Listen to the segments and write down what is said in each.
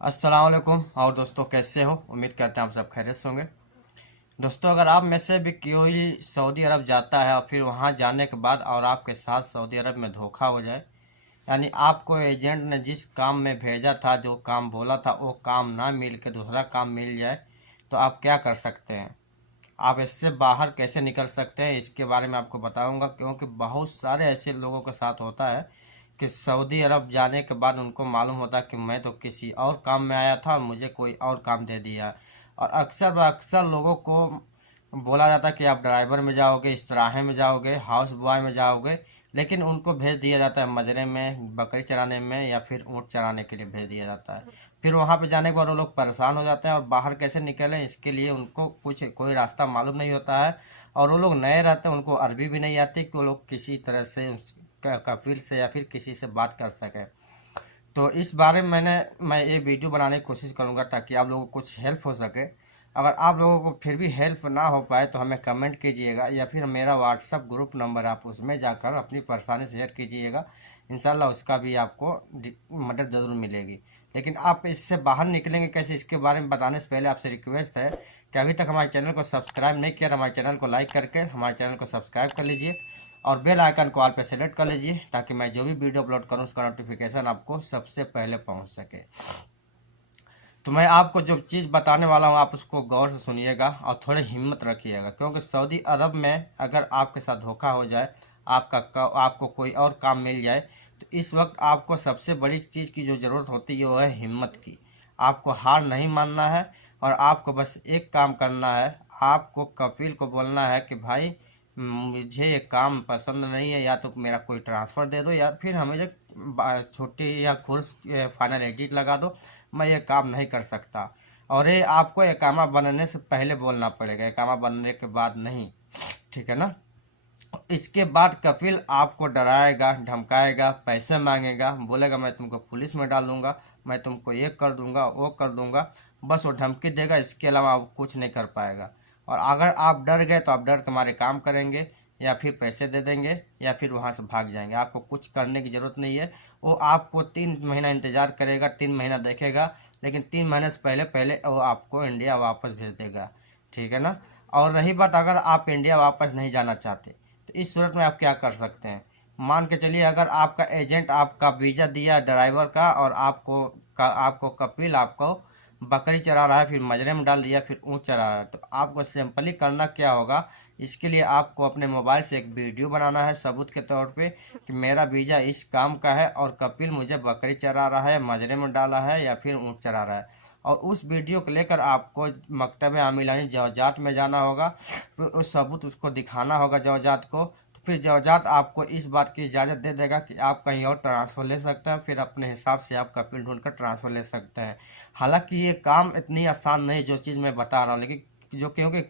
अस्सलाम वालेकुम। और दोस्तों कैसे हो? उम्मीद करते हैं आप सब खैरियत से होंगे। दोस्तों, अगर आप में से भी कोई सऊदी अरब जाता है और फिर वहां जाने के बाद और आपके साथ सऊदी अरब में धोखा हो जाए, यानी आपको एजेंट ने जिस काम में भेजा था, जो काम बोला था, वो काम ना मिल के दूसरा काम मिल जाए, तो आप क्या कर सकते हैं? आप इससे बाहर कैसे निकल सकते हैं, इसके बारे में आपको बताऊंगा। क्योंकि बहुत सारे ऐसे लोगों के साथ होता है कि सऊदी अरब जाने के बाद उनको मालूम होता है कि मैं तो किसी और काम में आया था और मुझे कोई और काम दे दिया। और अक्सर व अक्सर लोगों को बोला जाता है कि आप ड्राइवर में जाओगे, इस्त्राहे में जाओगे, हाउस बॉय में जाओगे, लेकिन उनको भेज दिया जाता है मजरे में, बकरी चराने में, या फिर ऊँट चराने के लिए भेज दिया जाता है। फिर वहाँ पे जाने के बाद वो लोग परेशान हो जाते हैं और बाहर कैसे निकलें इसके लिए उनको कुछ कोई रास्ता मालूम नहीं होता है। और वो लोग नए रहते हैं, उनको अरबी भी नहीं आती कि वो लोग किसी तरह से उस कफिल से या फिर किसी से बात कर सकें। तो इस बारे में मैं ये वीडियो बनाने की कोशिश करूंगा ताकि आप लोगों को कुछ हेल्प हो सके। अगर आप लोगों को फिर भी हेल्प ना हो पाए तो हमें कमेंट कीजिएगा, या फिर मेरा व्हाट्सअप ग्रुप नंबर आप उसमें जाकर अपनी परेशानी शेयर कीजिएगा। इंशाल्लाह उसका भी आपको मदद ज़रूर मिलेगी। लेकिन आप इससे बाहर निकलेंगे कैसे, इसके बारे में बताने से पहले आपसे रिक्वेस्ट है कि अभी तक हमारे चैनल को सब्सक्राइब नहीं किया, हमारे चैनल को लाइक करके हमारे चैनल को सब्सक्राइब कर लीजिए और बेल आइकन को ऑल पे सेलेक्ट कर लीजिए ताकि मैं जो भी वीडियो अपलोड करूं उसका नोटिफिकेशन आपको सबसे पहले पहुंच सके। तो मैं आपको जो चीज़ बताने वाला हूं आप उसको गौर से सुनिएगा और थोड़ी हिम्मत रखिएगा। क्योंकि सऊदी अरब में अगर आपके साथ धोखा हो जाए, आपको कोई और काम मिल जाए, तो इस वक्त आपको सबसे बड़ी चीज़ की जो ज़रूरत होती है वो है हिम्मत की। आपको हार नहीं मानना है और आपको बस एक काम करना है। आपको कफिल को बोलना है कि भाई मुझे ये काम पसंद नहीं है, या तो मेरा कोई ट्रांसफ़र दे दो या फिर हमें जो छुट्टी या कोर्स फाइनल एग्जिट लगा दो, मैं ये काम नहीं कर सकता। और ये आपको इकामा बनने से पहले बोलना पड़ेगा, इकामा बनने के बाद नहीं। ठीक है ना? इसके बाद कफिल आपको डराएगा, धमकाएगा, पैसे मांगेगा, बोलेगा मैं तुमको पुलिस में डाल दूंगा, मैं तुमको ये कर दूंगा, वो कर दूंगा। बस वो धमकी देगा, इसके अलावा आप कुछ नहीं कर पाएगा। और अगर आप डर गए तो आप डर के मारे काम करेंगे, या फिर पैसे दे देंगे, या फिर वहाँ से भाग जाएंगे। आपको कुछ करने की ज़रूरत नहीं है। वो आपको 3 महीना इंतज़ार करेगा, 3 महीना देखेगा, लेकिन 3 महीने से पहले पहले वो आपको इंडिया वापस भेज देगा। ठीक है ना? और रही बात, अगर आप इंडिया वापस नहीं जाना चाहते तो इस सूरत में आप क्या कर सकते हैं? मान के चलिए अगर आपका एजेंट आपका वीज़ा दिया ड्राइवर का, और आपको कपिल आपको बकरी चरा रहा है, फिर मजरे में डाल दिया, फिर ऊँट चरा रहा है, तो आपको सिंपली करना क्या होगा? इसके लिए आपको अपने मोबाइल से एक वीडियो बनाना है सबूत के तौर पे कि मेरा वीज़ा इस काम का है और कपिल मुझे बकरी चरा रहा है, मजरे में डाला है, या फिर ऊँट चरा रहा है। और उस वीडियो को लेकर आपको मकतब आमिलानी जवजात में जाना होगा, फिर उस सबूत उसको दिखाना होगा जवजात को। तो फिर जवजात आपको इस बात की इजाज़त दे देगा कि आप कहीं और ट्रांसफ़र ले सकते हैं, फिर अपने हिसाब से आप कपिल ढूंढ कर ट्रांसफ़र ले सकते हैं। हालांकि ये काम इतनी आसान नहीं जो चीज़ मैं बता रहा हूँ, लेकिन जो क्योंकि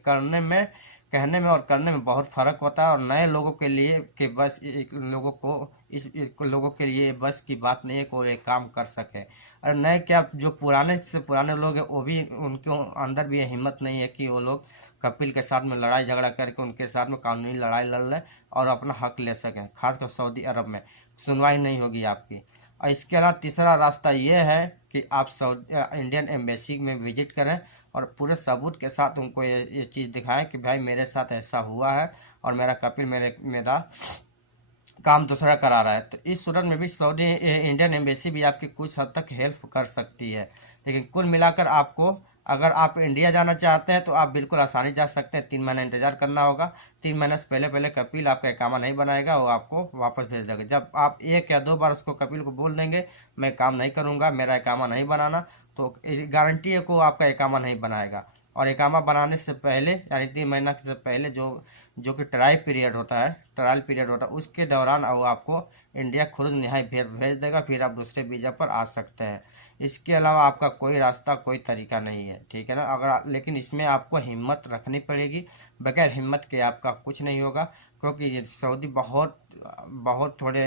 कहने में और करने में बहुत फ़र्क होता है। और नए लोगों के लिए कि बस एक लोगों के लिए बस की बात नहीं है कि वो ये काम कर सके। और नए क्या, जो पुराने से पुराने लोग हैं वो भी, उनके अंदर भी ये हिम्मत नहीं है कि वो लोग कपिल के साथ में लड़ाई झगड़ा करके उनके साथ में कानूनी लड़ाई लड़ लें और अपना हक ले सकें। खासकर सऊदी अरब में सुनवाई नहीं होगी आपकी। और इसके अलावा तीसरा रास्ता ये है कि आप इंडियन एम्बेसी में विजिट करें और पूरे सबूत के साथ उनको ये चीज़ दिखाएं कि भाई मेरे साथ ऐसा हुआ है और मेरा कपिल मेरा काम दूसरा करा रहा है। तो इस सूरत में भी इंडियन एम्बेसी भी आपकी कुछ हद तक हेल्प कर सकती है। लेकिन कुल मिलाकर आपको, अगर आप इंडिया जाना चाहते हैं तो आप बिल्कुल आसानी जा सकते हैं। 3 महीना इंतजार करना होगा। 3 महीने से पहले पहले कपिल आपका इकामा नहीं बनाएगा, वो आपको वापस भेज देगा। जब आप 1 या 2 बार उसको कपिल को बोल देंगे मैं काम नहीं करूँगा, मेरा इकामा नहीं बनाना, तो गारंटी है कि वो आपका इकामा नहीं बनाएगा। और इकामा बनाने से पहले यानी 3 महीना से पहले जो जो कि ट्रायल पीरियड होता है, उसके दौरान वो आपको इंडिया खुद निहाई भेज देगा, फिर आप दूसरे वीज़ा पर आ सकते हैं। इसके अलावा आपका कोई रास्ता, कोई तरीका नहीं है। ठीक है ना? लेकिन इसमें आपको हिम्मत रखनी पड़ेगी। बगैर हिम्मत के आपका कुछ नहीं होगा। क्योंकि ये सऊदी बहुत बहुत थोड़े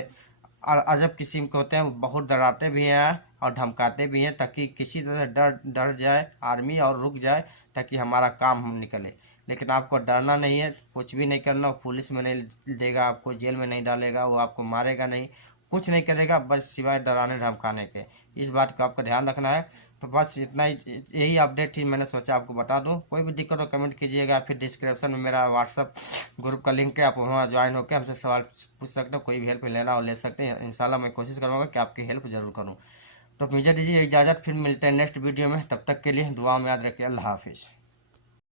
अजब किस्म के होते हैं। वो बहुत डराते भी हैं और धमकाते भी हैं ताकि किसी तरह डर डर जाए आर्मी और रुक जाए ताकि हमारा काम हम निकले। लेकिन आपको डरना नहीं है, कुछ भी नहीं करना। वो पुलिस में नहीं देगा, आपको जेल में नहीं डालेगा, वो आपको मारेगा नहीं, कुछ नहीं करेगा, बस सिवाय डराने धमकाने के। इस बात का आपको ध्यान रखना है। तो बस इतना ही, यही अपडेट थी, मैंने सोचा आपको बता दूं। कोई भी दिक्कत हो कमेंट कीजिएगा, फिर डिस्क्रिप्शन में मेरा व्हाट्सअप ग्रुप का लिंक है, आप वहाँ ज्वाइन होकर हमसे सवाल पूछ सकते हो, कोई भी हेल्प लेना हो ले सकते हैं। इंशाल्लाह मैं कोशिश करूँगा कि आपकी हेल्प ज़रूर करूँ। तो मुझे दीजिए इजाज़त, फिर मिलते हैं नेक्स्ट वीडियो में। तब तक के लिए दुआ में याद रखिए। अल्लाह हाफिज़।